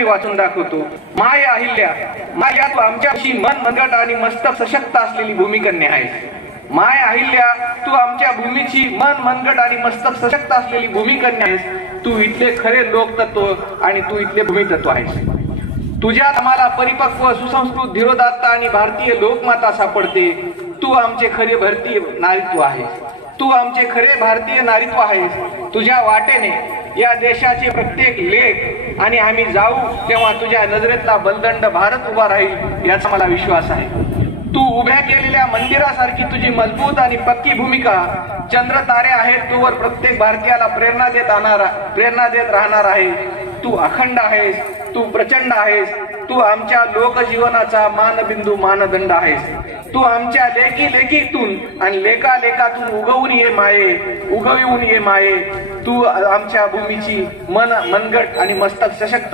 वाचून दाखवतो। माय अहिल्या, माया तू आमच्याशी मन मनगट आणि मस्तक सशक्त असलेली भूमिकन्या आहेस। माय अहिल्या, तू आमच्या भूमीची मन मनगट आणि मस्तक सशक्त असलेली भूमिकन्या आहेस। तू इथले खरे लोकतत्व आणि तू इथले भूमितत्व आहेस। तुझ्यात आम्हाला परिपक्व सुसंस्कृत धीरोदात्त आणि भारतीय लोकमाता सापडते। तू आमचे खरे भारतीय नारीत्व आहेस। तू आमचे खरे भारतीय नारीत्व आहेस। तुझ्या वाटेने या देशाचे प्रत्येक लेख आणि आम्ही जाऊ तेव्हा तुझ्या नजरेतला बलदंड भारत उभा राहील याचा मला विश्वास आहे। तू उभ्या केलेल्या मंदिरासारखी तुझी मजबूत आणि पक्की भूमिका चंद्र तारे आहेत तूवर प्रत्येक भारतीयाला प्रेरणा देत राहणार आहे। तू अखंड आहेस, तू प्रचंड आहेस, तू आमच्या लोकजीवनाचा मानबिंदू मानदंड आहेस। तू आमच्या लेकीतून आणि लेकातून उगविऊन ये माये। तू आमच्या भूमीची मनगट आणि मस्तक सशक्त